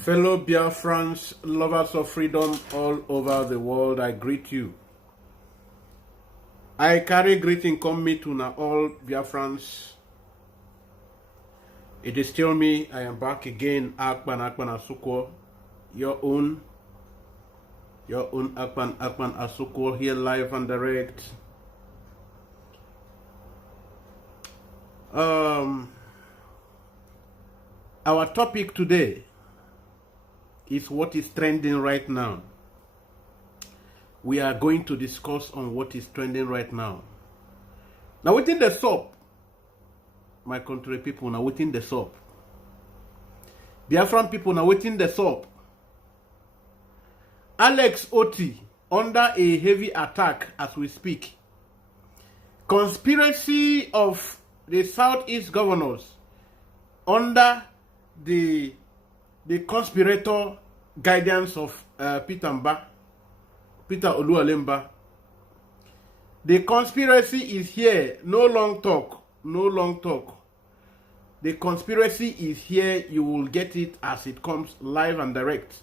Fellow Biafrans, lovers of freedom all over the world, I greet you. I carry greeting come me to now all Biafrans. It is still me. I am back again. Akpan Asuko, your own Akpan Asuko here live and direct. Our topic today is what is trending right now. We are going to discuss on what is trending right now. Now within the SOP, my country people, now within the SOP, Biafran people, now within the SOP, Alex Otti under a heavy attack as we speak. Conspiracy of the Southeast governors under the conspirator guidance of Peter Oluwalemba. The conspiracy is here. No long talk. The conspiracy is here. You will get it as it comes live and direct.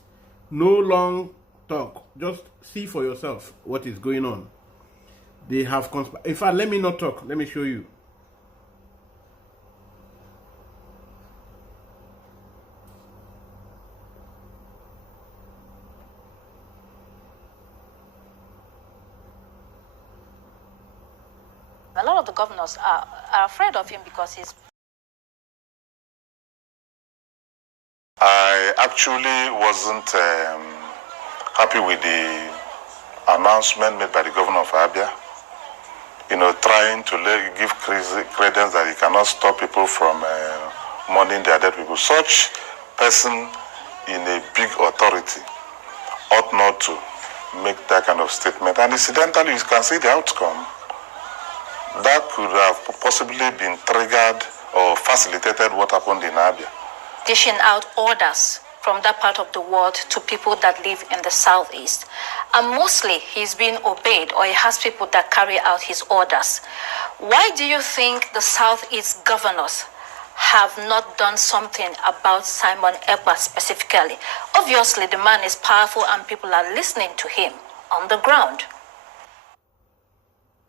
No long talk. Just see for yourself what is going on. They have in fact, let me not talk. Let me show you. A lot of the governors are afraid of him because he's... I actually wasn't happy with the announcement made by the governor of Abia. Trying to give credence that he cannot stop people from mourning their dead people. Such person in a big authority ought not to make that kind of statement. And incidentally, you can see the outcome. That could have possibly been triggered or facilitated what happened in Abia. Dishing out orders from that part of the world to people that live in the southeast. And mostly he's being obeyed, or he has people that carry out his orders. Why do you think the southeast governors have not done something about Simon Ekpa specifically? Obviously, the man is powerful and people are listening to him on the ground.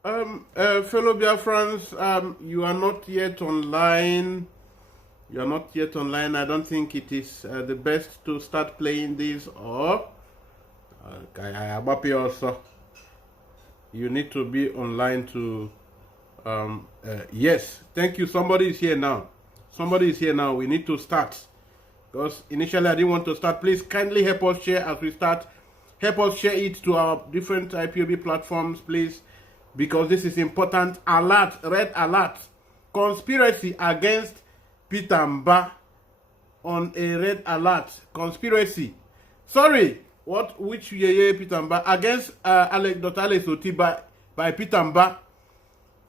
Fellow Biafrans, you are not yet online. I don't think it is the best to start playing this. Or also, you need to be online to. Yes, thank you. Somebody is here now. We need to start because initially I didn't want to start. Please kindly help us share as we start. Help us share it to our different IPOB platforms, please. Because this is important. Alert, red alert. Conspiracy against Peter Mba on a red alert. Conspiracy. Sorry, which Peter Mba? Against Dr. Alex Otti by Peter Mba.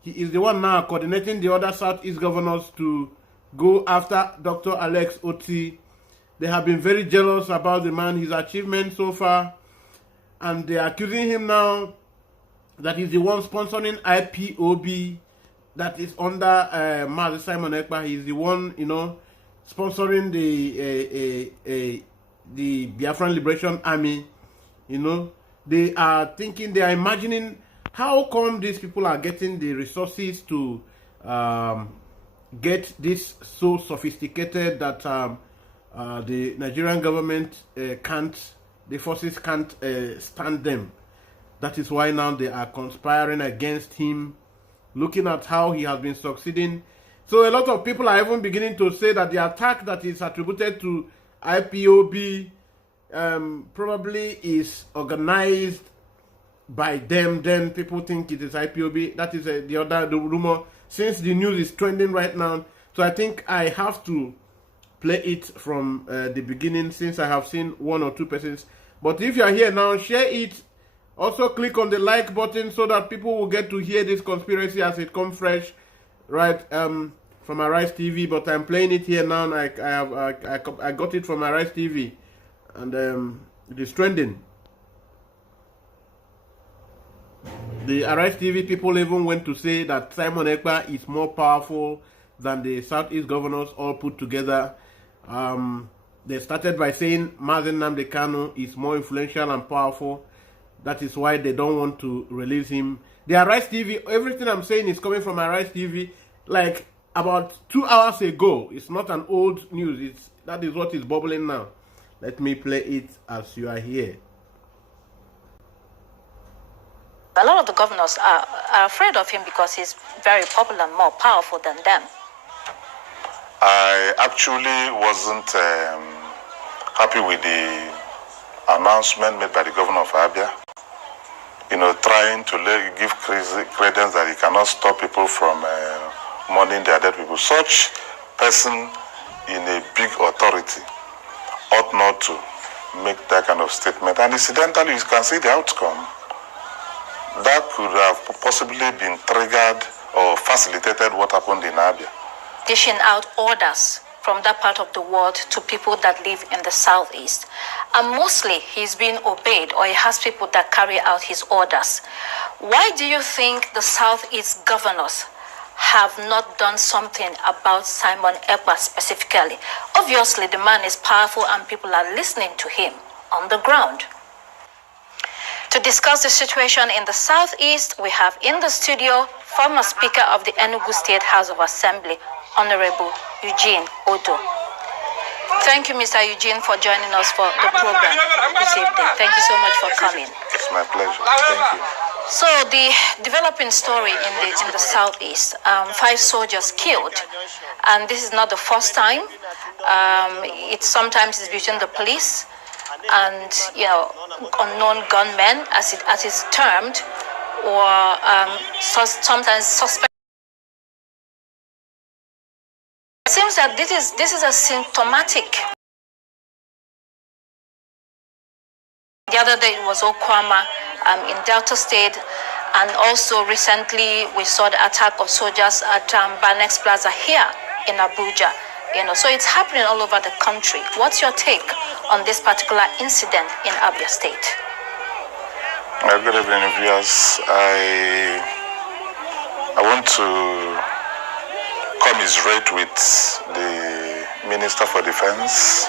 He is the one now coordinating the other Southeast governors to go after Dr. Alex Otti. They have been very jealous about the man, his achievements so far. And they are accusing him now that is the one sponsoring IPOB that is under Simon Ekpa. He's the one, sponsoring the Biafran Liberation Army. They are thinking, they are imagining how come these people are getting the resources to get this so sophisticated that the Nigerian government the forces can't stand them. That is why now they are conspiring against him, looking at how he has been succeeding. So a lot of people are even beginning to say that the attack that is attributed to IPOB probably is organized by them. Then people think it is IPOB. That is the rumor, since the news is trending right now. So I think I have to play it from the beginning, since I have seen one or two persons. But if you are here now, share it. Also, click on the like button so that people will get to hear this conspiracy as it comes fresh, right? From Arise TV. But I'm playing it here now. I got it from Arise TV, and it is trending. The Arise TV people even went to say that Simon Ekpa is more powerful than the Southeast governors all put together. They started by saying Mazen Nnamdi Kanu is more influential and powerful. That is why they don't want to release him. The Arise TV, everything I'm saying is coming from Arise TV. Like about 2 hours ago. It's not an old news. That is what is bubbling now. Let me play it as you are here. A lot of the governors are afraid of him because he's very popular and more powerful than them. I actually wasn't happy with the announcement made by the governor of Abia. Trying to give credence that he cannot stop people from mourning their dead people. Such person in a big authority ought not to make that kind of statement. And incidentally, you can see the outcome. That could have possibly been triggered or facilitated what happened in Abia. Dishing out orders from that part of the world to people that live in the southeast. And mostly he's being obeyed, or he has people that carry out his orders. Why do you think the southeast governors have not done something about Simon Ekpa specifically? Obviously, the man is powerful and people are listening to him on the ground. To discuss the situation in the southeast, we have in the studio former Speaker of the Enugu State House of Assembly, Honorable Eugene Odo. Thank you, Mr. Eugene, for joining us for the program this evening. Thank you so much for coming. It's my pleasure. Thank you. So the developing story in the southeast, 5 soldiers killed, and this is not the first time. It sometimes is between the police and unknown gunmen, as it's termed, or sometimes suspect. It seems that this is a symptomatic. The other day it was Okwama in Delta State, and also recently we saw the attack of soldiers at Banex Plaza here in Abuja. So it's happening all over the country. What's your take on this particular incident in Abia State? Good evening, viewers. I want to commiserate with the Minister for Defense,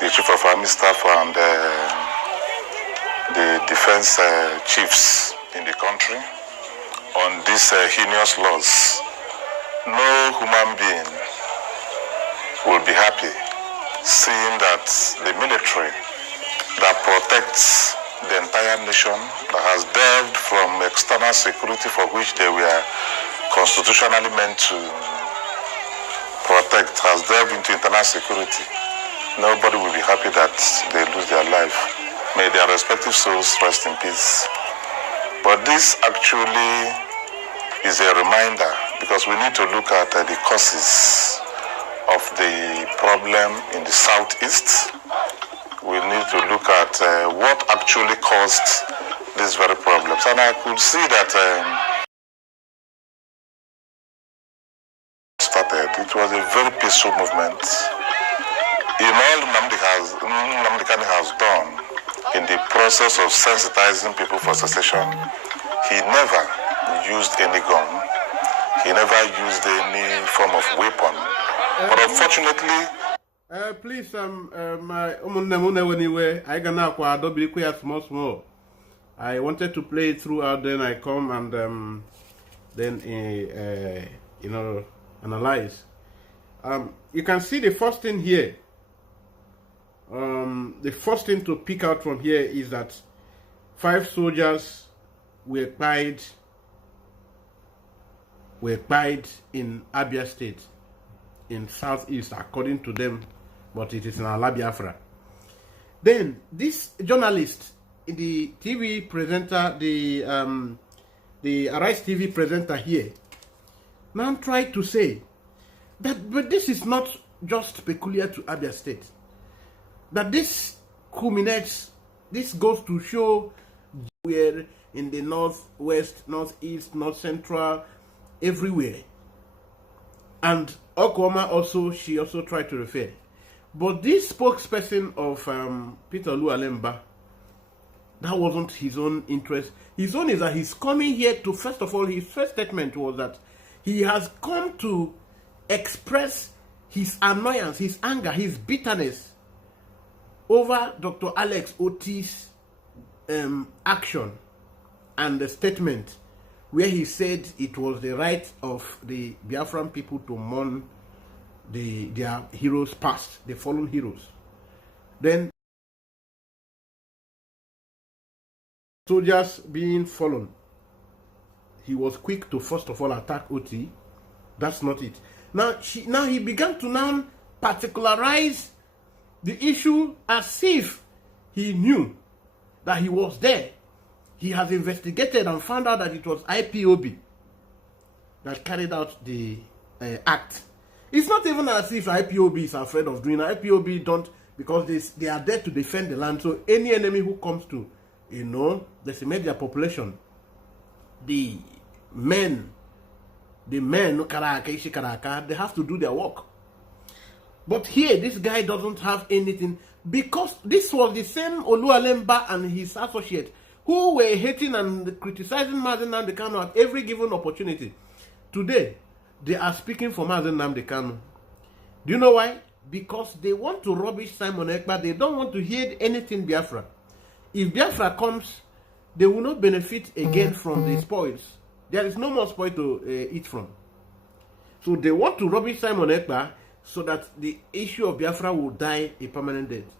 the Chief of Army Staff, and the defense chiefs in the country on these heinous laws. No human being will be happy seeing that the military that protects the entire nation, that has delved from external security for which they were constitutionally meant to protect, has delved into internal security. Nobody will be happy that they lose their life. May their respective souls rest in peace. But this actually is a reminder, because we need to look at the causes of the problem in the southeast. We need to look at what actually caused these very problems. And I could see that it was a very peaceful movement. In all Nnamdi Kanu has done in the process of sensitizing people for secession, he never used any gun. He never used any form of weapon. But unfortunately, please, my anyway, I gonna double quick small. I wanted to play it throughout, then I come and then analyze. You can see the first thing here. The first thing to pick out from here is that 5 soldiers were killed in Abia State, in southeast, according to them, but it is in Biafra. Then this journalist, the TV presenter, the Arise TV presenter here, now tried to say that, but this is not just peculiar to Abia State. That this culminates, this goes to show where in the northwest, northeast, north central, everywhere. And Okwama also, she also tried to refer. But this spokesperson of Peter Alemba, that wasn't his own interest. His own is that he's coming here to, first of all, his first statement was that he has come to express his annoyance, his anger, his bitterness over Dr. Alex Otti's action and the statement where he said it was the right of the Biafran people to mourn their heroes past, the fallen heroes. Then soldiers being fallen, he was quick to first of all attack Otti. That's not it. Now he began to now particularize the issue as if he knew that he was there. He has investigated and found out that it was IPOB that carried out the act. It's not even as if IPOB is afraid of doing it. IPOB don't, because they are there to defend the land. So any enemy who comes to, decimate their population, the men, they have to do their work. But here, this guy doesn't have anything, because this was the same Oluwalemba and his associate who were hating and criticizing Mazen Nnamdi Kanu at every given opportunity. Today, they are speaking for Mazen Nnamdi Kanu. Do you know why? Because they want to rubbish Simon Ekpa. They don't want to hear anything Biafra. If Biafra comes, they will not benefit again from the spoils. There is no more spoil to eat from. So they want to rubbish Simon Ekpa so that the issue of Biafra will die a permanent death.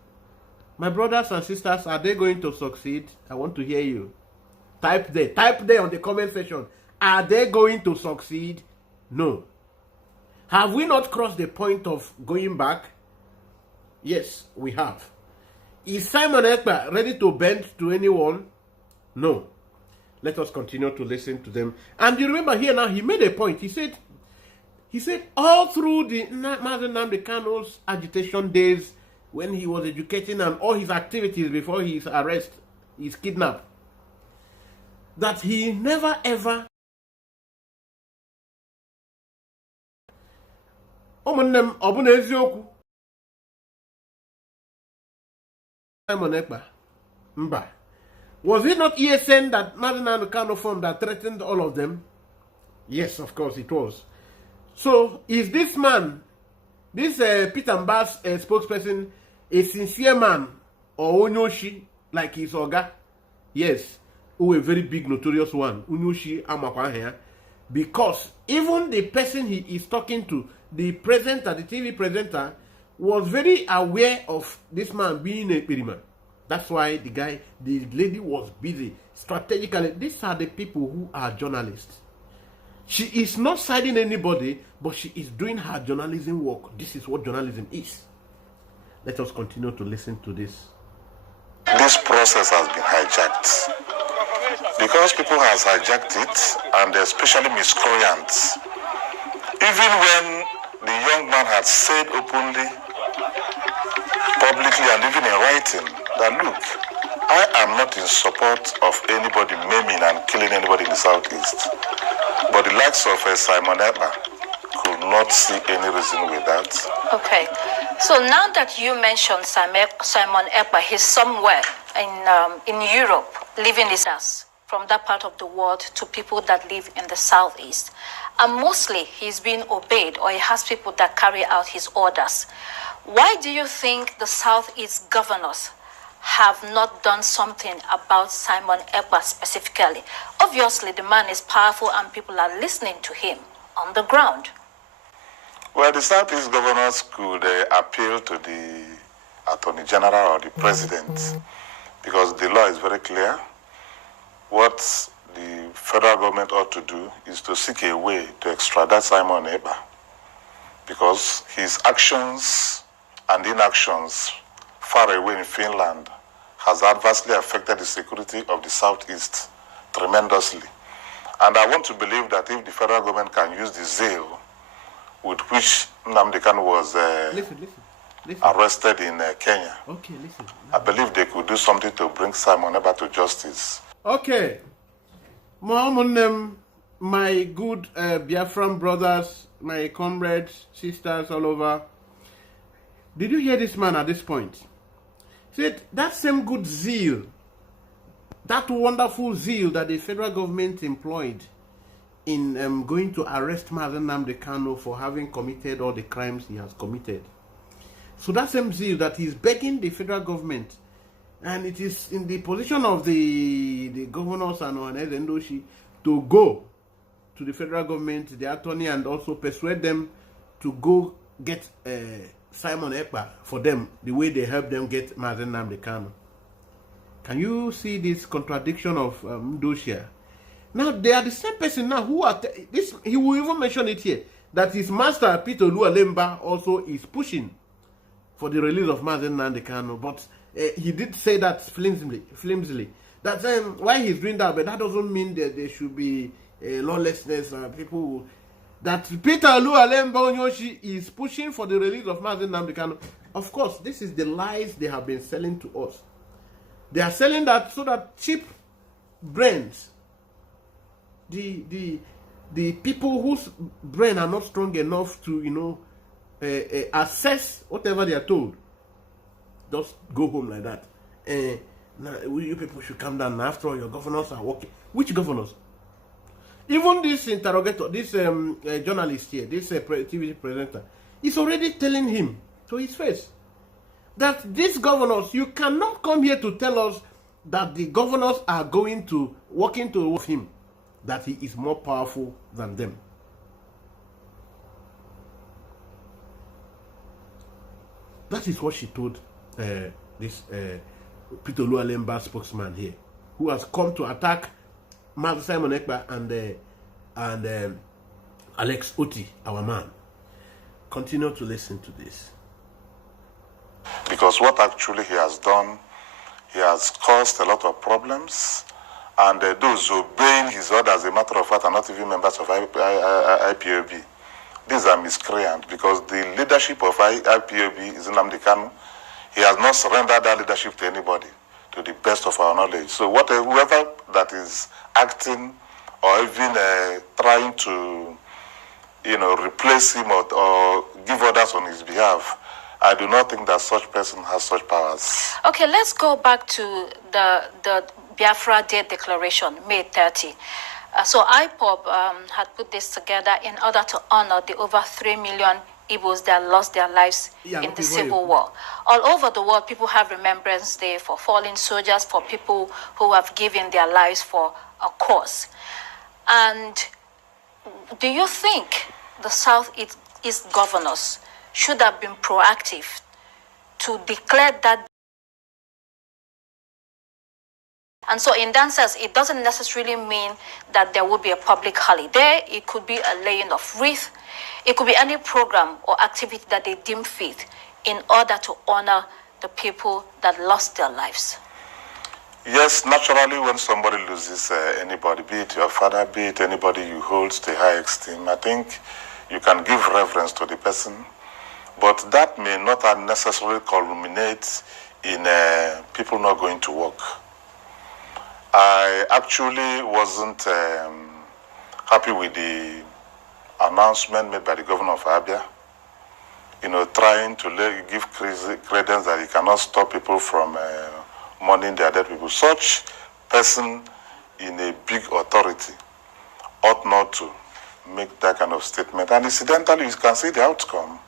My brothers and sisters, are they going to succeed? I want to hear you. Type there on the comment section. Are they going to succeed? No. Have we not crossed the point of going back? Yes, we have. Is Simon Ekpa ready to bend to anyone? No. Let us continue to listen to them. And you remember here now, he made a point. He said all through the Mazen Nnamdi Kanu's agitation days, when he was educating and all his activities before his arrest, his kidnap, that he never ever Simon Ekpa. Mba. Was it not ESN that Mazen Nnamdi Kanu formed that threatened all of them? Yes, of course it was. So, is this man, this Peter Mbas spokesperson, a sincere man or Onyoshi like his Oga? Yes, who a very big notorious one, Onyoshi Amakwa, because even the person he is talking to, the presenter, the TV presenter, was very aware of this man being a Piriman. That's why the lady was busy strategically. These are the people who are journalists. She is not siding anybody, but she is doing her journalism work. This is what journalism is. Let us continue to listen to this. This process has been hijacked. Because people have hijacked it, and especially miscreants, even when the young man had said openly, publicly, and even in writing, that look, I am not in support of anybody maiming and killing anybody in the Southeast. But the likes of Simon Ekpa could not see any reason with that. Okay. So now that you mentioned Simon Ekpa, he's somewhere in Europe, living his ass from that part of the world to people that live in the Southeast. And mostly he's being obeyed, or he has people that carry out his orders. Why do you think the Southeast governors have not done something about Simon Ekpa specifically? Obviously, the man is powerful and people are listening to him on the ground. Well, the Southeast governors could appeal to the Attorney General or the President, because the law is very clear. What the federal government ought to do is to seek a way to extradite Simon Ekpa, because his actions and inactions far away in Finland has adversely affected the security of the Southeast tremendously. And I want to believe that if the federal government can use the zeal with which Nnamdi Kanu was arrested in Kenya, okay, listen. I believe they could do something to bring Simon Ekpa to justice. Okay. My good Biafran brothers, my comrades, sisters all over, did you hear this man at this point? He said that same good zeal, that wonderful zeal that the federal government employed in going to arrest Mazen Nnamdi Kanu for having committed all the crimes he has committed. So that same zeal that he's begging the federal government, and it is in the position of the governors and Endoshi to go to the federal government, the attorney, and also persuade them to go get Simon Ekpa for them, the way they help them get Mazen Nnamdi Kanu. Can you see this contradiction of Ndoshia? Now, they are the same person now who are this. He will even mention it here that his master Peter Oluwalemba also is pushing for the release of Mazen Nnamdi Kanu, but he did say that flimsily. That why he's doing that, but that doesn't mean that there should be lawlessness. People that Peter Oluwalemba Onyoshi is pushing for the release of Mazen Nnamdi Kanu. Of course, this is the lies they have been selling to us. They are selling that so that cheap brains, the people whose brain are not strong enough to assess whatever they are told, just go home like that. Now, you people should calm down. After all, your governors are working. Which governors? Even this interrogator, this journalist here, this TV presenter, is already telling him to his face that these governors, you cannot come here to tell us that the governors are working towards him, that he is more powerful than them. That is what she told this Peter Oluwalemba spokesman here, who has come to attack Simon Ekpa and Alex Otti, our man. Continue to listen to this. Because what actually he has done, he has caused a lot of problems, and those obeying his orders, as a matter of fact, are not even members of IPOB. These are miscreants, because the leadership of IPOB is Nnamdi Kanu. He has not surrendered that leadership to anybody, to the best of our knowledge. So whoever that is acting or even trying to, replace him or give orders on his behalf, I do not think that such person has such powers. Okay, let's go back to the Biafra Day Declaration, May 30. So IPOB had put this together in order to honor the over 3 million Igbos that lost their lives in the Civil War. All over the world, people have Remembrance Day for fallen soldiers, for people who have given their lives for a cause. And do you think the Southeast governors should have been proactive to declare that? And so in that sense, it doesn't necessarily mean that there will be a public holiday. It could be a laying of wreath. It could be any program or activity that they deem fit in order to honor the people that lost their lives. Yes, naturally, when somebody loses anybody, be it your father, be it anybody you hold to high esteem, I think you can give reverence to the person, but that may not necessarily culminate in people not going to work. I actually wasn't happy with the announcement made by the governor of Abia, trying to give credence that he cannot stop people from mourning their dead people. Such person in a big authority ought not to make that kind of statement. And incidentally, you can see the outcome.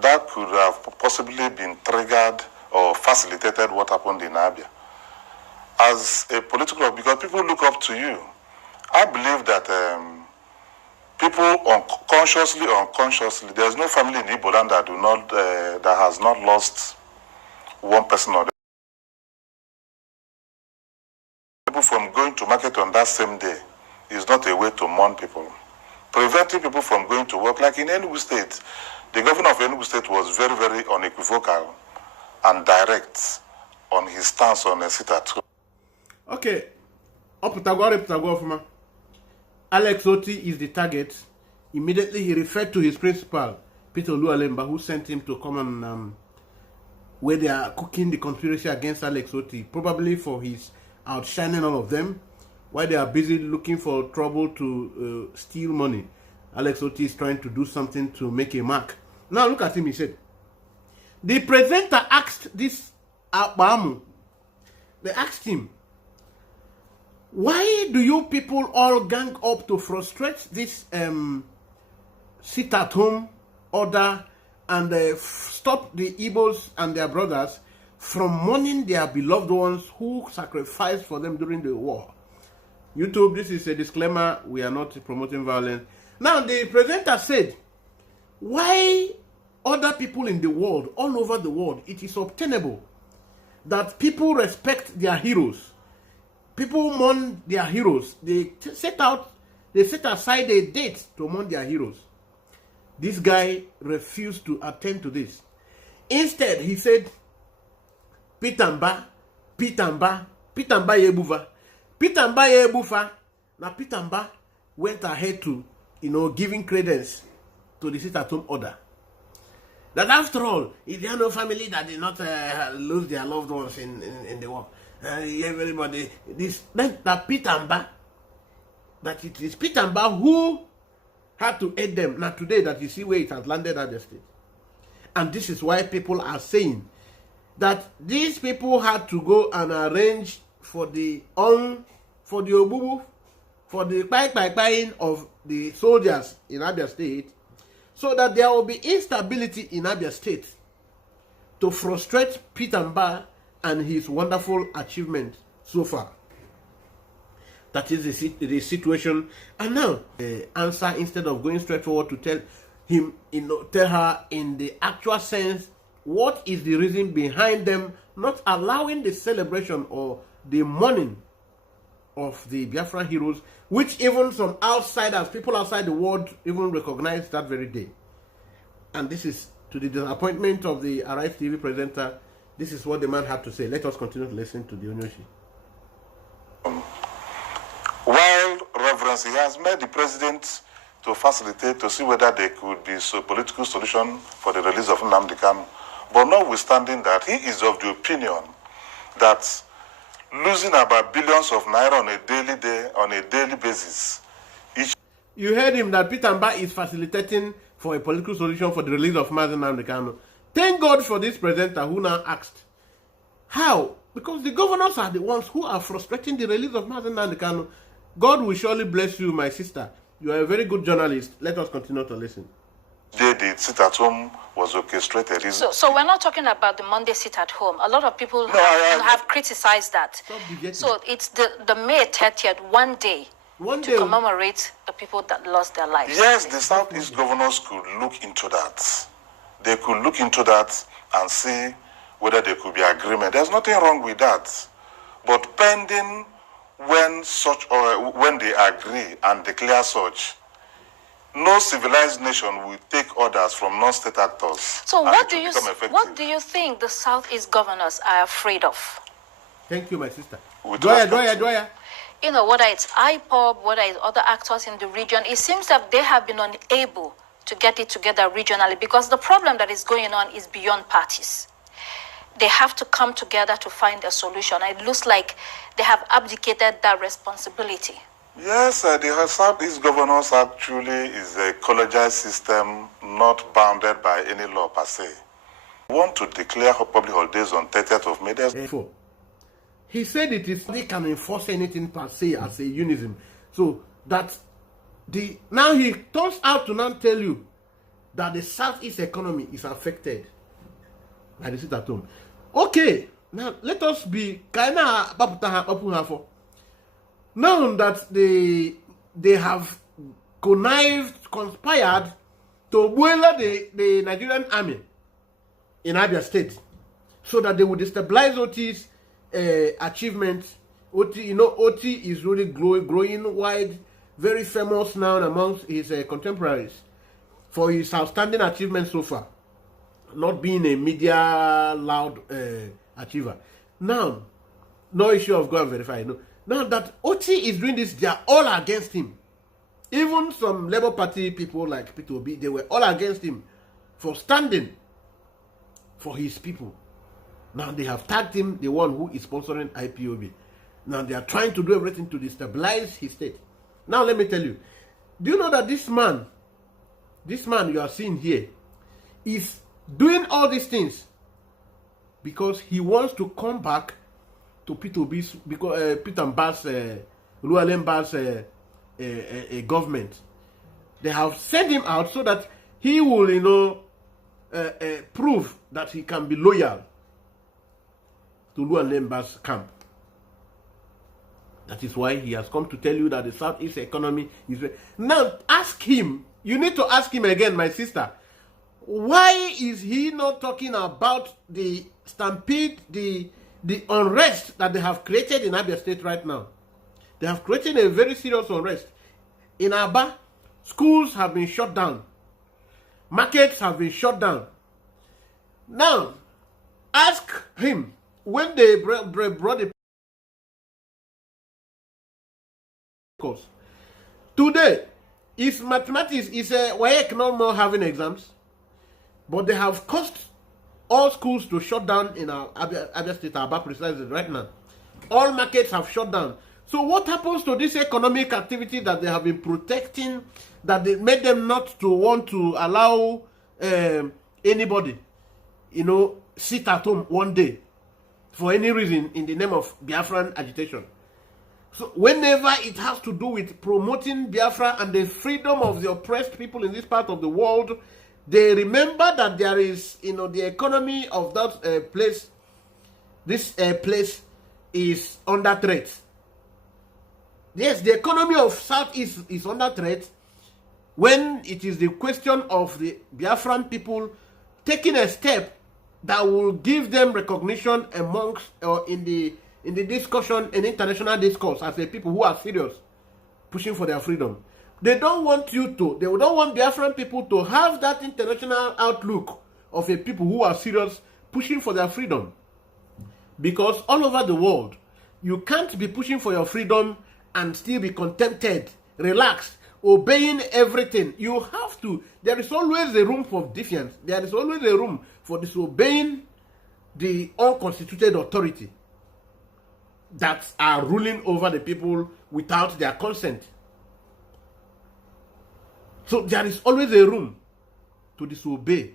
That could have possibly been triggered or facilitated what happened in Abia. As a political, because people look up to you. I believe that people consciously or unconsciously, there's no family in Igbo land that that has not lost one person or the people from going to market on that same day is not a way to mourn people. Preventing people from going to work, like in Enugu State, the governor of Enugu State was very, very unequivocal and direct on his stance on a sit-at-home. Okay, Alex Otti is the target. Immediately he referred to his principal, Peter Oluwalemba, who sent him to come and where they are cooking the conspiracy against Alex Otti, probably for his outshining all of them, while they are busy looking for trouble to steal money. Alex Otti is trying to do something to make a mark. Now look at him, he said. The presenter asked this Abamu, they asked him, why do you people all gang up to frustrate this sit-at-home order and stop the Igbos and their brothers from mourning their beloved ones who sacrificed for them during the war. YouTube, this is a disclaimer. We are not promoting violence. Now, the presenter said, why other people in the world, all over the world, it is obtainable that people respect their heroes. People mourn their heroes. They set aside a date to mourn their heroes. This guy refused to attend to this. Instead, he said, Pitamba Yebuva. Pitamba Yebufa. Now Pitamba went ahead to, giving credence to the sit-at-home order. That after all, if there are no family that did not lose their loved ones in the war, everybody, that Pitamba, that it is Pitamba who had to aid them. Now today that you see where it has landed at the state. And this is why people are saying that these people had to go and arrange for the Obubu, for the buying of the soldiers in Abia State, so that there will be instability in Abia State to frustrate Pitamba and his wonderful achievement so far. That is the situation. And now, answer, instead of going straight forward to tell him, tell her in the actual sense, what is the reason behind them not allowing the celebration or the mourning of the Biafran heroes, which even some outsiders, people outside the world, even recognize that very day. And this is to the disappointment of the Arise TV presenter. This is what the man had to say. Let us continue to listen to the Onyoshi. While Reverence, he has met the president to facilitate, to see whether there could be a political solution for the release of Nnamdi Kanu. But notwithstanding that, he is of the opinion that losing about billions of naira on a daily basis. You heard him that Pitamba is facilitating for a political solution for the release of Nnamdi Kanu. Thank God for this presenter who now asked, how? Because the governors are the ones who are frustrating the release of Nnamdi Kanu. God will surely bless you, my sister. You are a very good journalist. Let us continue to listen. The sit-at-home was orchestrated. So we're not talking about the Monday sit-at-home. A lot of people have criticized that. So it's the May 30th, one day to commemorate the people that lost their lives. Yes, the Southeast governors could look into that. They could look into that and see whether there could be agreement. There's nothing wrong with that. But pending when they agree and declare such, no civilized nation will take orders from non-state actors. So what do you think the Southeast governors are afraid of? Thank you, my sister. Whether it's IPOB, whether it's other actors in the region, it seems that they have been unable to get it together regionally, because the problem that is going on is beyond parties. They have to come together to find a solution. It looks like they have abdicated that responsibility. Yes, the Southeast governors actually is a collegiate system not bounded by any law per se. We want to declare public holidays on 30th of May. He said they can enforce anything per se as a unism. So that now he turns out to now tell you that the Southeast economy is affected by the sit-at-home. Okay, now let us be kind of now that they have conspired to boil the Nigerian army in Abia State, so that they would destabilize Otti's achievements. Otti is really growing wide, very famous now amongst his contemporaries for his outstanding achievements so far, not being a media loud achiever. Now, no issue of go and verify. No. Now that Otti is doing this, they are all against him. Even some Labour Party people like IPOB, they were all against him for standing for his people. Now they have tagged him the one who is sponsoring IPOB. Now they are trying to do everything to destabilize his state. Now let me tell you, do you know that this man you are seeing here is doing all these things because he wants to come back to IPOB's, because Peter Mbas, Lualem Mbas government. They have sent him out so that he will, prove that he can be loyal to Lualemba's camp. That is why he has come to tell you that the Southeast economy is... Now, ask him. You need to ask him again, my sister. Why is he not talking about the stampede, the unrest that they have created in Abia State right now? They have created a very serious unrest. In Aba, schools have been shut down. Markets have been shut down. Now, ask him, when they brought the course. Today, is mathematics, is WAEC no more having exams, but they have caused all schools to shut down in our Abia State, Aba precisely right now. All markets have shut down. So what happens to this economic activity that they have been protecting, that they made them not to want to allow anybody, sit at home one day for any reason in the name of Biafran agitation? So whenever it has to do with promoting Biafra and the freedom of the oppressed people in this part of the world, they remember that there is, the economy of that place, this place is under threat. Yes, the economy of Southeast is under threat when it is the question of the Biafran people taking a step that will give them recognition amongst or in the discussion, in international discourse, as a people who are serious, pushing for their freedom. They don't want they don't want Biafran people to have that international outlook of a people who are serious, pushing for their freedom. Because all over the world, you can't be pushing for your freedom and still be contented, relaxed, obeying everything. You have to. There is always a room for defiance. There is always a room for disobeying the unconstituted authority that are ruling over the people without their consent. So there is always a room to disobey.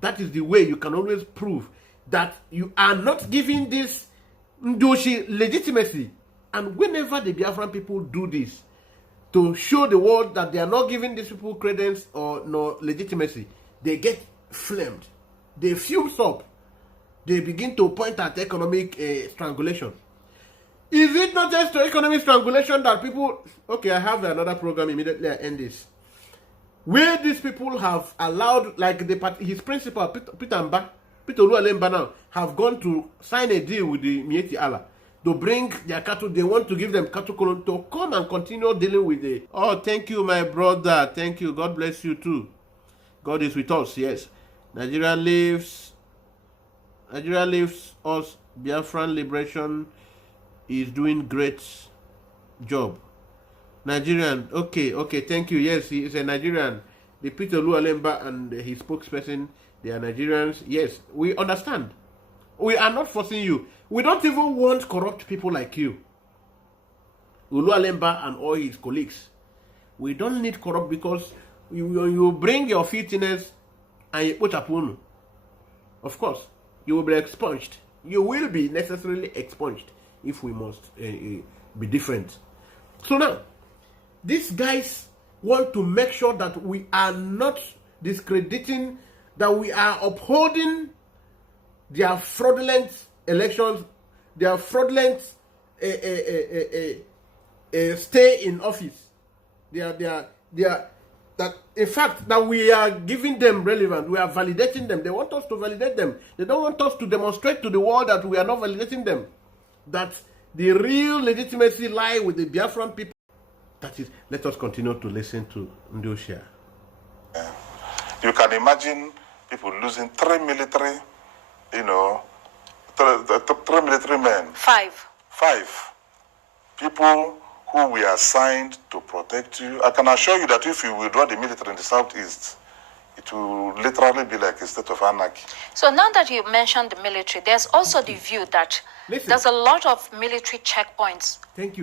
That is the way you can always prove that you are not giving this Ndoshi legitimacy. And whenever the Biafran people do this, to show the world that they are not giving these people credence or no legitimacy, they get flamed. They fumes up. They begin to point at economic strangulation. Is it not just economic strangulation that people... Okay, I have another program immediately. I end this. Where these people have allowed, like his principal, Peter Lualemba now, have gone to sign a deal with the Mieti Allah to bring their cattle. They want to give them cattle colony to come and continue dealing with the... Oh, thank you, my brother. Thank you. God bless you too. God is with us, yes. Nigeria lives us. Biafran liberation is doing great job. Nigerian, okay, thank you. Yes, he is a Nigerian. The Peter Lualemba and his spokesperson, they are Nigerians. Yes, we understand. We are not forcing you. We don't even want corrupt people like you, Lualemba and all his colleagues. We don't need corrupt, because you bring your filthiness and you put upon. Of course, you will be expunged. You will be necessarily expunged if we must be different. So now, these guys want to make sure that we are not discrediting, that we are upholding their fraudulent elections, their fraudulent stay in office. That in fact that we are giving them relevant, we are validating them. They want us to validate them. They don't want us to demonstrate to the world that we are not validating them. That the real legitimacy lies with the Biafran people. That is, let us continue to listen to Ndoshia. You can imagine people losing 3 military, 3 military men. 5 people who were assigned to protect you. I can assure you that if you withdraw the military in the southeast, it will literally be like a state of anarchy. So now that you mentioned the military, there's also the view that there's a lot of military checkpoints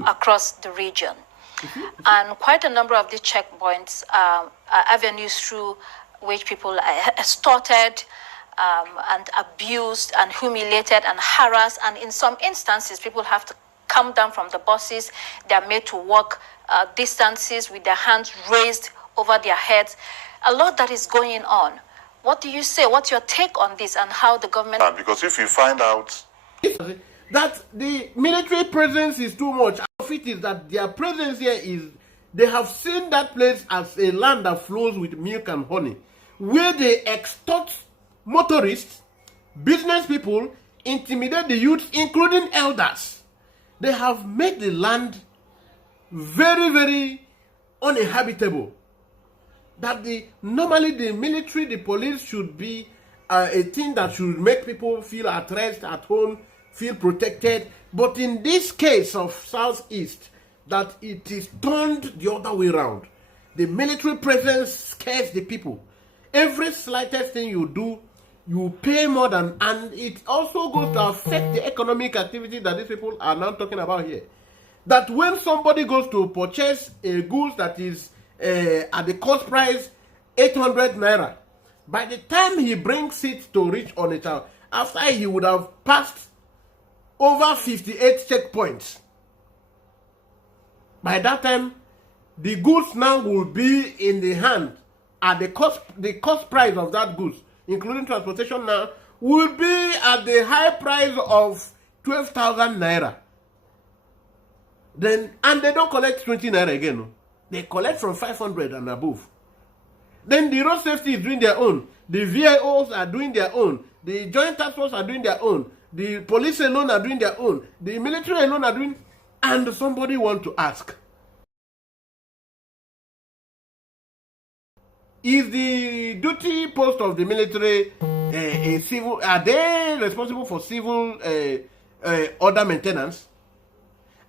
across the region. And quite a number of these checkpoints are avenues through which people are extorted and abused and humiliated and harassed. And in some instances, people have to come down from the buses. They are made to walk distances with their hands raised over their heads. A lot that is going on. What do you say? What's your take on this and how the government... Because if you find out that the military presence is too much, of it is that their presence here is, they have seen that place as a land that flows with milk and honey, where they extort motorists, business people, intimidate the youth, including elders. They have made the land very, very uninhabitable. That normally the military, the police should be a thing that should make people feel at rest, at home, feel protected. But in this case of Southeast, that it is turned the other way around. The military presence scares the people. Every slightest thing you do, you pay more than, and it also goes to affect the economic activity that these people are now talking about here. That when somebody goes to purchase a goods that is at the cost price 800 naira, by the time he brings it to reach on it, after he would have passed over 58 checkpoints, by that time the goods now will be in the hand at the cost price of that goods, including transportation, now will be at the high price of 12,000 naira. Then, and they don't collect 20 naira again. No? They collect from 500 and above. Then the road safety is doing their own. The VIOs are doing their own. The joint task force are doing their own. The police alone are doing their own. The military alone are doing. And somebody want to ask, is the duty post of the military a civil? Are they responsible for civil order maintenance?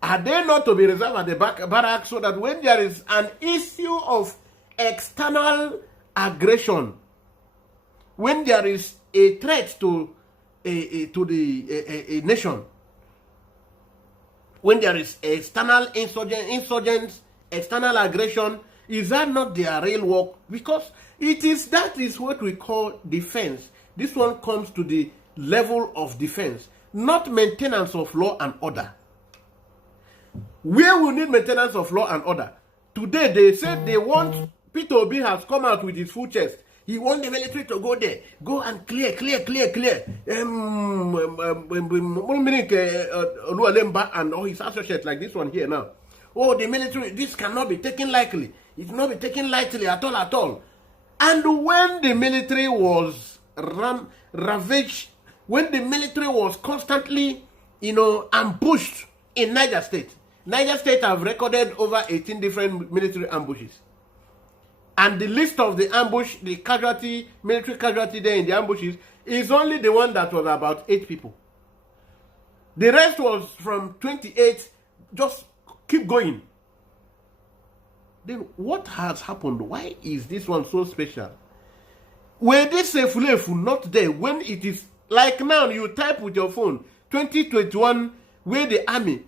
Are they not to be reserved at the barracks so that when there is an issue of external aggression, when there is a threat to a nation, when there is external insurgents, external aggression, is that not their real work? Because that is what we call defense. This one comes to the level of defense, not maintenance of law and order. Where we need maintenance of law and order. Today they said they want, Peter Obi has come out with his full chest. He wants the military to go there, go and clear. And all his associates like this one here now. Oh, the military, this cannot be taken lightly. It cannot be taken lightly at all. And when the military was ravaged, when the military was constantly, ambushed in Niger State. Niger State have recorded over 18 different military ambushes. And the list of the ambush, the casualty, military casualty there in the ambushes, is only the one that was about 8 people. The rest was from 28, just keep going. Then what has happened? Why is this one so special? Were this Sefulefu not there when it is like now you type with your phone 2021 where the army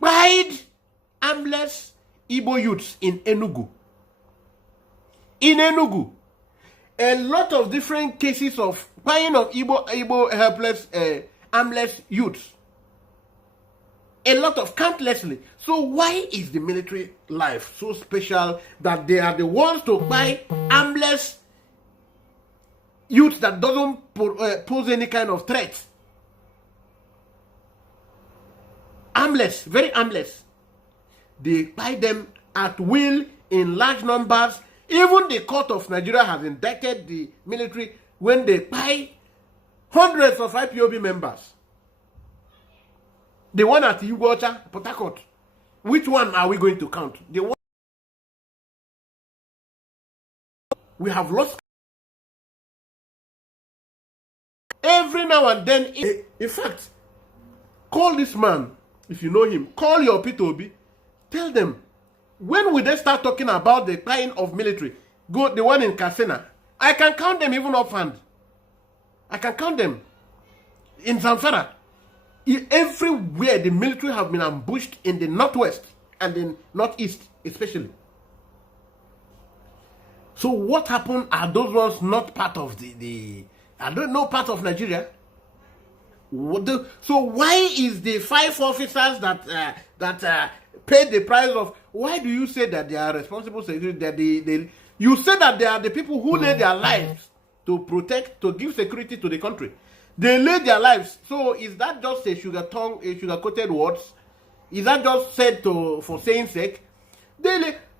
pied armless Igbo youths in Enugu. In Enugu, a lot of different cases of buying of Igbo helpless, armless youths. A lot of countlessly. So why is the military life so special that they are the ones to buy armless youths that doesn't pose any kind of threat? Armless, very armless. They buy them at will in large numbers. Even the court of Nigeria has indicted the military when they buy hundreds of IPOB members. The one at Uganda, Port Harcourt. Which one are we going to count? The one we have lost. Every now and then, in fact, call this man, if you know him, call your P2B, tell them, when will they start talking about the kind of military? Go the one in Kasena. I can count them even offhand. I can count them. In Zamfara. Everywhere the military have been ambushed in the northwest and in northeast especially. So what happened? Are those ones not part of I don't know, part of Nigeria? So why is the 5 officers that paid the price of, why do you say that they are responsible security? That you say that they are the people who lay their lives to protect, to give security to the country. They laid their lives. So is that just a sugar-coated words? Is that just said for saying sake?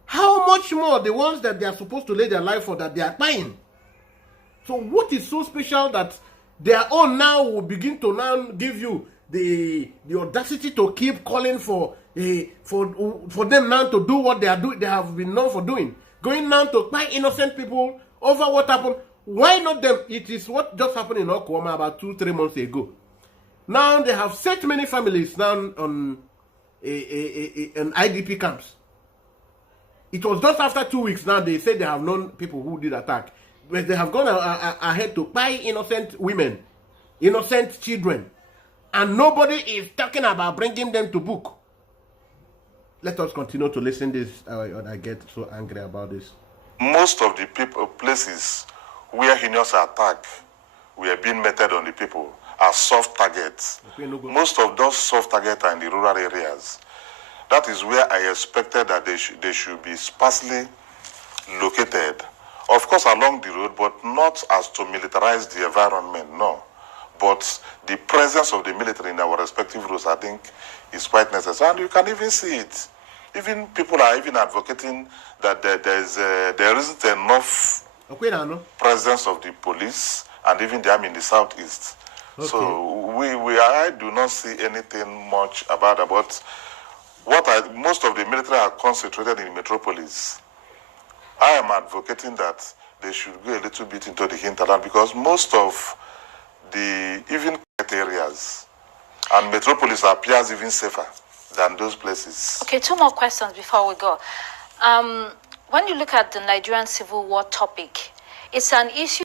How much more the ones that they are supposed to lay their life for that they are dying? So what is so special that their own now will begin to now give you the audacity to keep calling for them now to do what they are doing? They have been known for doing, going now to buy innocent people over what happened. Why not them? It is what just happened in Oklahoma about 2-3 months ago. Now they have set many families now on IDP camps. It was just after 2 weeks now they said they have known people who did attack. But they have gone ahead to buy innocent women, innocent children. And nobody is talking about bringing them to book. Let us continue to listen to this. I get so angry about this. Most of the places where heinous attack were being meted on the people are soft targets. Most of those soft targets are in the rural areas. That is where I expected that they should be sparsely located. Of course, along the road, but not as to militarize the environment, no. But the presence of the military in our respective roads, I think, is quite necessary. And you can even see it. Even people are even advocating that there isn't enough presence of the police and even the army in the southeast. Okay. So I do not see anything much about that. But most of the military are concentrated in metropolis. I am advocating that they should go a little bit into the hinterland because most of the even areas and metropolis appears even safer than those places. Okay, 2 more questions before we go. When you look at the Nigerian civil war topic, it's an issue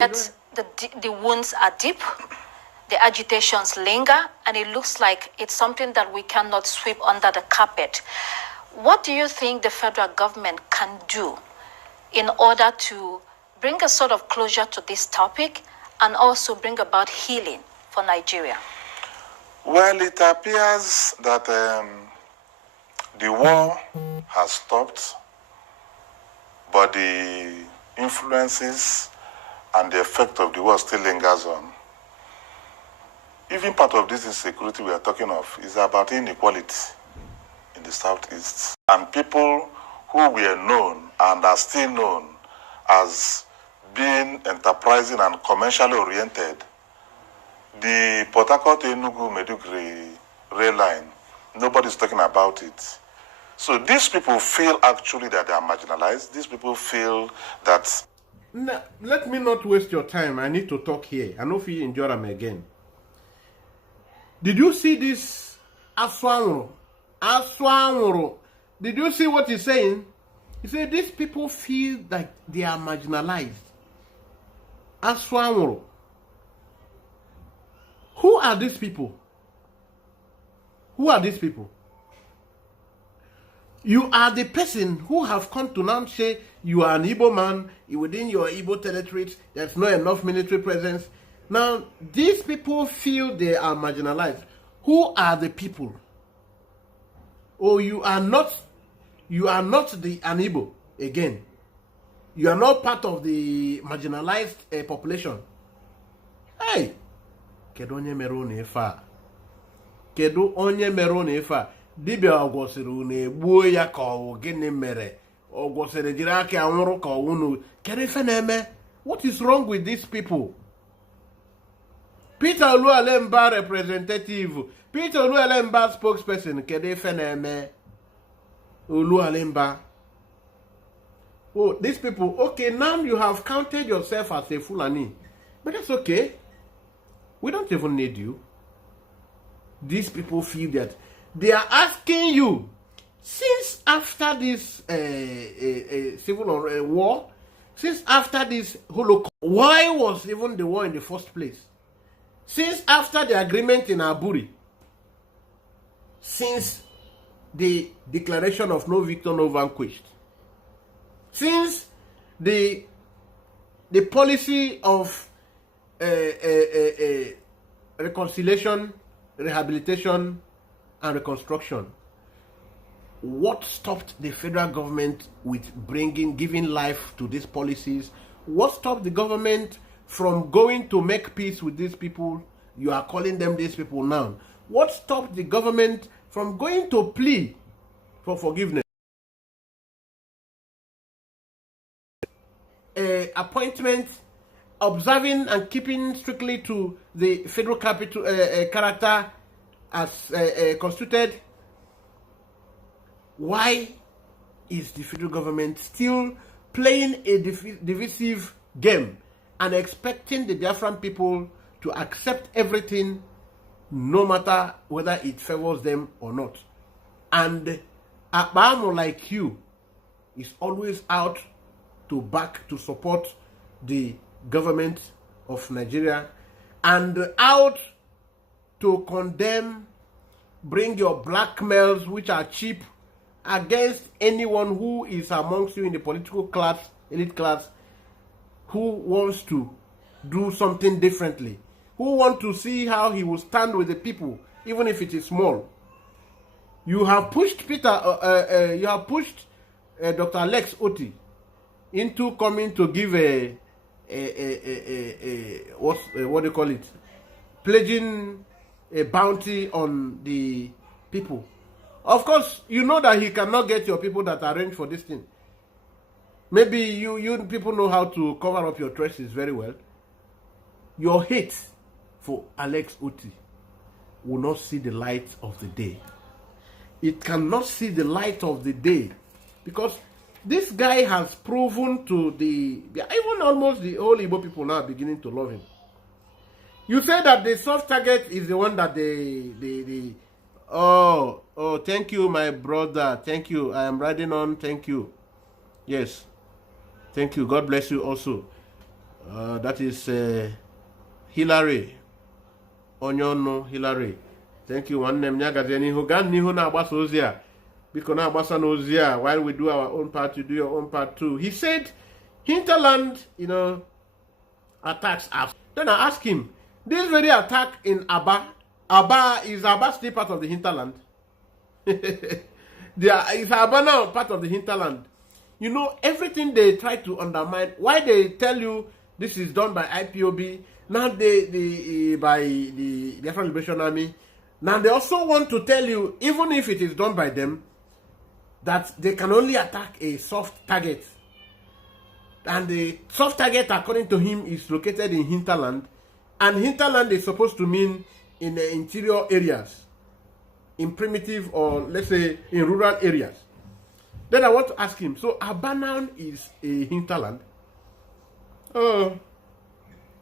that the wounds are deep, the agitations linger, and it looks like it's something that we cannot sweep under the carpet. What do you think the federal government can do in order to bring a sort of closure to this topic and also bring about healing for Nigeria? Well, it appears that the war has stopped, but the influences and the effect of the war still lingers on. Even part of this insecurity we are talking of is about inequality in the southeast. And people who were known and are still known as being enterprising and commercially oriented, the Port Harcourt Enugu Meduguri rail line, nobody's talking about it. So these people feel actually that they are marginalized. These people feel that... Now, let me not waste your time. I need to talk here. I know if you enjoy them again. Did you see this Aswanro? Did you see what he's saying? He said these people feel like they are marginalized. Aswanro. Who are these people? Who are these people? You are the person who have come to now say you are an Igbo man, within your Igbo territories, there's not enough military presence. Now, these people feel they are marginalized. Who are the people? Oh, you are not the an Igbo again. You are not part of the marginalized population. Hey! Kedu onye mere unu ife a? Kedu onye mere unu ife a? Dibia ogwosiri unu egbuo ya ka ọ gịnị mere? Ogwosiri jiri aka anwụrụ ka unu. Kedu ife na-eme? What is wrong with these people? Peter Oluwalemba representative, Peter Oluwalemba spokesperson, kedu ife na-eme? Oluwalemba. Oh, these people, okay, now you have counted yourself as a Fulani. But that's okay. We don't even need you. These people feel that they are asking you, since after this civil war, since after this Holocaust, why was even the war in the first place? Since after the agreement in Aburi, since the declaration of no victor, no vanquished, since the policy of reconciliation, rehabilitation, and reconstruction, what stopped the federal government with giving life to these policies? What stopped the government from going to make peace with these people? You are calling them these people now. What stopped the government from going to plea for forgiveness? Appointment, observing and keeping strictly to the federal capital character as constituted. Why is the federal government still playing a divisive game and expecting the Biafran people to accept everything, no matter whether it favors them or not? And Abamo like you is always out to support the government of Nigeria and out to condemn, bring your blackmails which are cheap against anyone who is amongst you in the political class, elite class, who wants to do something differently, who want to see how he will stand with the people, even if it is small. You have pushed Dr. Alex Otti into coming to give what do you call it? Pledging a bounty on the people. Of course, you know that he cannot get your people that arrange for this thing. Maybe you people know how to cover up your traces very well. Your hate for Alex Otti will not see the light of the day. It cannot see the light of the day because this guy has proven to even almost the whole Igbo people now are beginning to love him. You say that the soft target is the one that oh, thank you, my brother. Thank you. I am riding on. Thank you. Yes. Thank you. God bless you also. That is Hillary. Onyono Hillary. Thank you. One name Nyagazeni Hogan Nihuna Basozia. Because now Basanozia, while we do our own part, you do your own part too. He said hinterland, attacks us. Then I asked him, this very attack in Aba, is Aba still part of the hinterland? Is Aba now part of the hinterland? Everything they try to undermine, why they tell you this is done by IPOB, now by the Biafran Liberation Army. Now they also want to tell you, even if it is done by them, that they can only attack a soft target. And the soft target, according to him, is located in hinterland. And hinterland is supposed to mean in the interior areas, in primitive or let's say in rural areas. Then I want to ask him, so Abanan is a hinterland? Oh,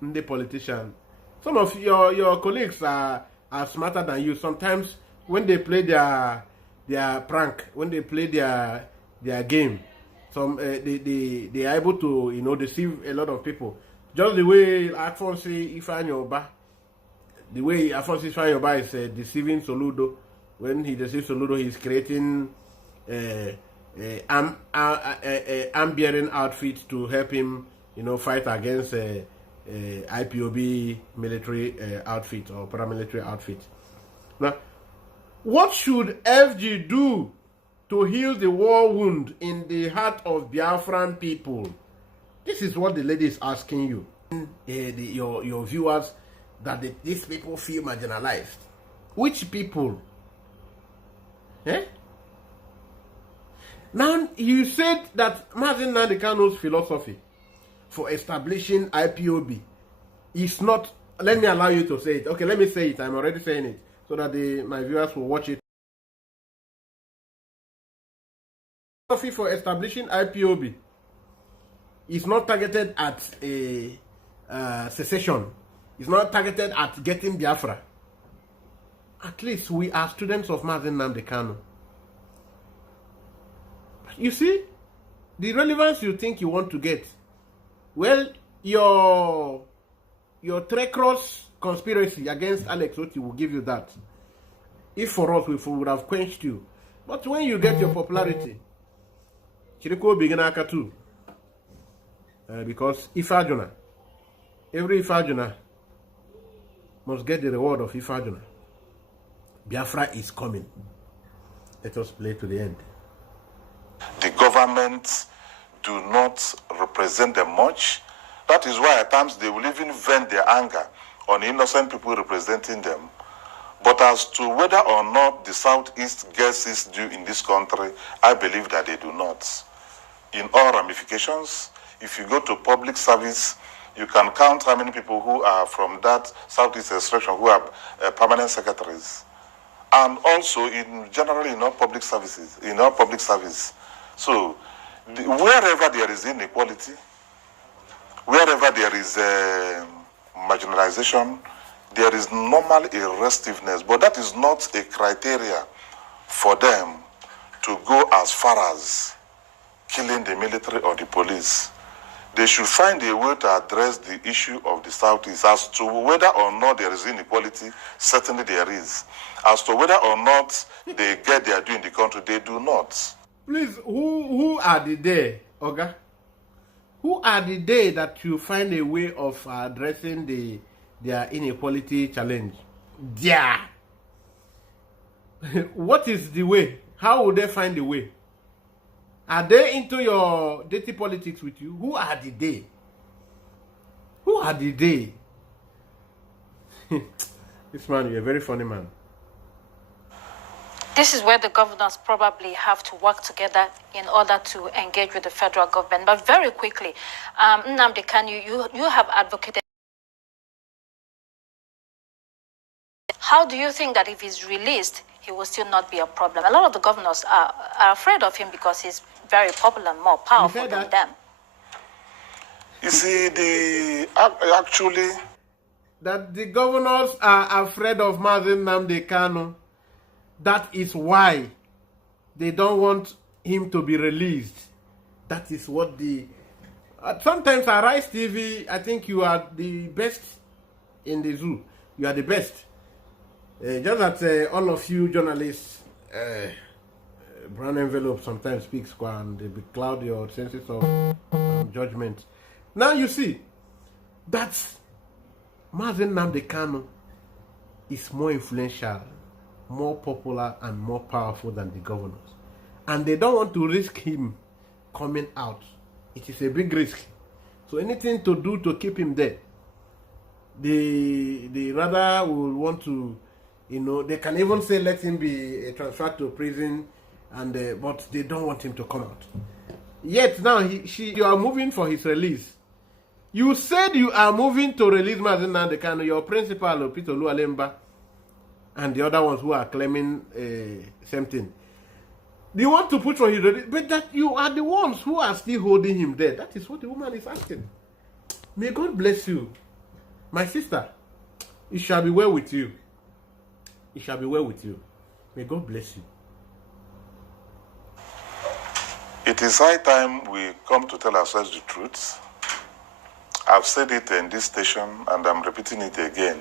the politician. Some of your colleagues are smarter than you. Sometimes when they play their prank, when they play their game, they are able to deceive a lot of people. Just the way Alphonse Ifeanyi is deceiving Soludo. When he deceives Soludo, he's creating arm-bearing outfit to help him, fight against IPOB military outfit or paramilitary outfit. Now, what should FG do to heal the war wound in the heart of Biafran people? This is what the lady is asking you. Your viewers, that these people feel marginalized. Which people? Now, you said that Mazi Nnamdi Kanu's philosophy for establishing IPOB is not... Let me allow you to say it. Okay, let me say it. I'm already saying it so that my viewers will watch it. Philosophy for establishing IPOB is not targeted at a secession. It's not targeted at getting Biafra. At least we are students of Mazi Nnamdi Kanu. You see, the relevance you think you want to get, well, your treacherous conspiracy against Alex Otti will give you that. If for us, we would have quenched you. But when you get your popularity, Chiriko Biganaka too. Because Ifajuna, every Ifajuna must get the reward of Ifajuna. Biafra is coming. Let us play to the end. The government do not represent them much. That is why at times they will even vent their anger on innocent people representing them. But as to whether or not the Southeast gets its due in this country, I believe that they do not. In all ramifications, if you go to public service, you can count how many people who are from that Southeast extraction who are permanent secretaries. And also generally in all public services, So wherever there is inequality, wherever there is marginalization, there is normal irrestiveness, but that is not a criteria for them to go as far as killing the military or the police. They should find a way to address the issue of the Southeast. As to whether or not there is inequality, certainly there is. As to whether or not they get their due in the country, they do not. Please, who are the day, Oga? Who are the day that you find a way of addressing their inequality challenge? Yeah. What is the way? How would they find the way? Are they into your dirty politics with you? Who are the they? Who are the they? This man, you're a very funny man. This is where the governors probably have to work together in order to engage with the federal government. But very quickly, Nnamdi Kanu, you have advocated. How do you think that if he's released, he will still not be a problem? A lot of the governors are afraid of him because he's very popular and more powerful than them. You see, actually... That the governors are afraid of Mazi Nnamdi Kanu. That is why they don't want him to be released. That is what the... sometimes at Rice TV, I think you are the best in the zoo. You are the best. Just that all of you journalists, brown envelope sometimes speaks and they cloud your senses of judgment. Now you see, that's Mazi Nnamdi Kanu is more influential, more popular and more powerful than the governors. And they don't want to risk him coming out. It is a big risk. So anything to do to keep him there, they rather will want to, they can even say let him be transferred to prison, and but they don't want him to come out. Yet now you are moving for his release. You said you are moving to release Mazi Nnamdi Kanu, your principal, Peter Lualemba, and the other ones who are claiming same thing. You want to put for his release, but that you are the ones who are still holding him there. That is what the woman is asking. May God bless you. My sister, it shall be well with you. It shall be well with you. May God bless you. It is high time we come to tell ourselves the truth. I've said it in this station and I'm repeating it again.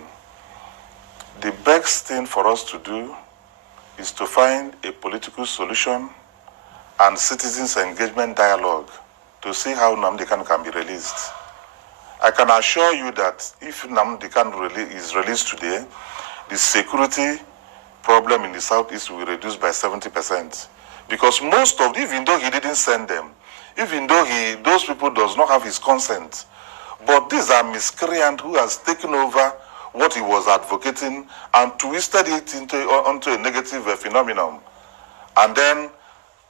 The best thing for us to do is to find a political solution and citizens engagement dialogue to see how Nnamdi Kanu can be released. I can assure you that if Nnamdi Kanu is released today, the security problem in the Southeast will be reduced by 70%. Because most of, even though he didn't send them, even though those people does not have his consent, but these are miscreants who has taken over what he was advocating and twisted it onto a negative phenomenon. And then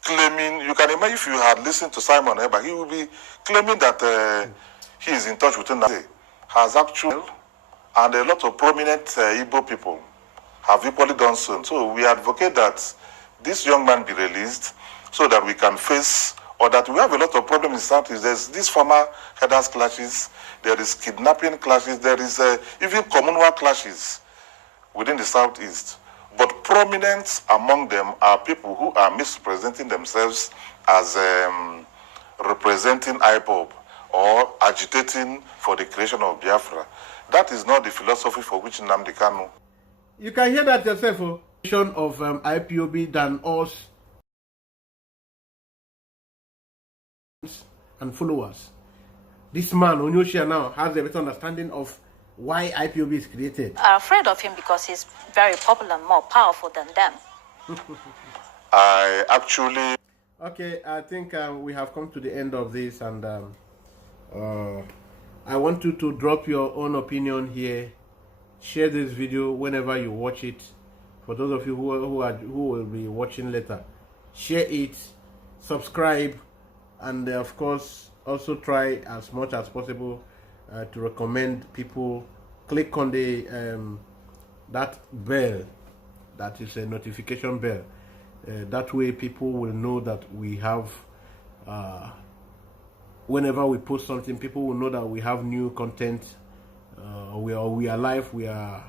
claiming, you can imagine if you had listened to Simon Eber, he would be claiming that he is in touch with Nnamdi. Has actually, and a lot of prominent IPOB people have equally done so. So we advocate that this young man be released so that we can face, or that we have a lot of problems in Southeast. There's these farmer headers clashes, there is kidnapping clashes, there is even communal clashes within the Southeast. But prominent among them are people who are misrepresenting themselves as representing IPOB or agitating for the creation of Biafra. That is not the philosophy for which Nnamdi Kanu. You can hear that yourself, of IPOB than us and followers. This man, Onyoshia, now has a better understanding of why IPOB is created. Are afraid of him because he's very popular and more powerful than them. I actually... Okay, I think we have come to the end of this, and I want you to drop your own opinion here. Share this video whenever you watch it. For those of you who will be watching later, share it, subscribe, and of course also try as much as possible to recommend people. Click on the that bell, that is a notification bell. That way people will know that we have whenever we post something, people will know that we have new content. We are live, we are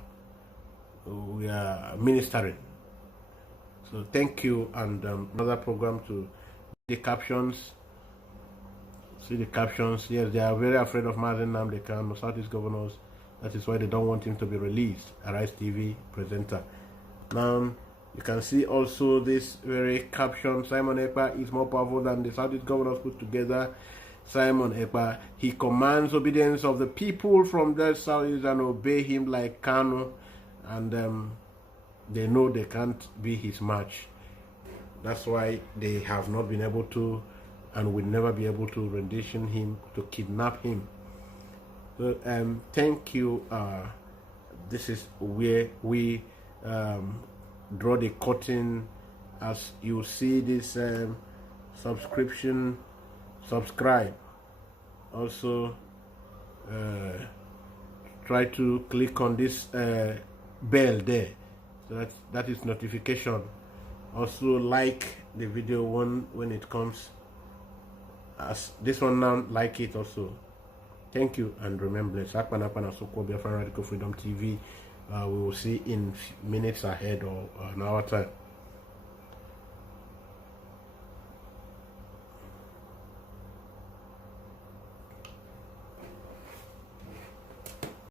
ministering. So thank you, and another program to the captions. See the captions. Yes, they are very afraid of Mazen Nnamdi Kanu, Southeast governors. That is why they don't want him to be released. Arise TV presenter. Now you can see also this very caption: Simon Ekpa is more powerful than the Southeast governors put together. Simon Ekpa, he commands obedience of the people from the Southeast and obey him like Kanu, and they know they can't be his match. That's why they have not been able to, and will never be able to, rendition him, to kidnap him. So thank you. This is where we draw the curtain. As you see this subscribe. Also try to click on this bell there, so that is notification. Also like the video when it comes, as this one now, like it also. Thank you, and remember, Biafran Radical Freedom TV. We will see in minutes ahead or an hour time.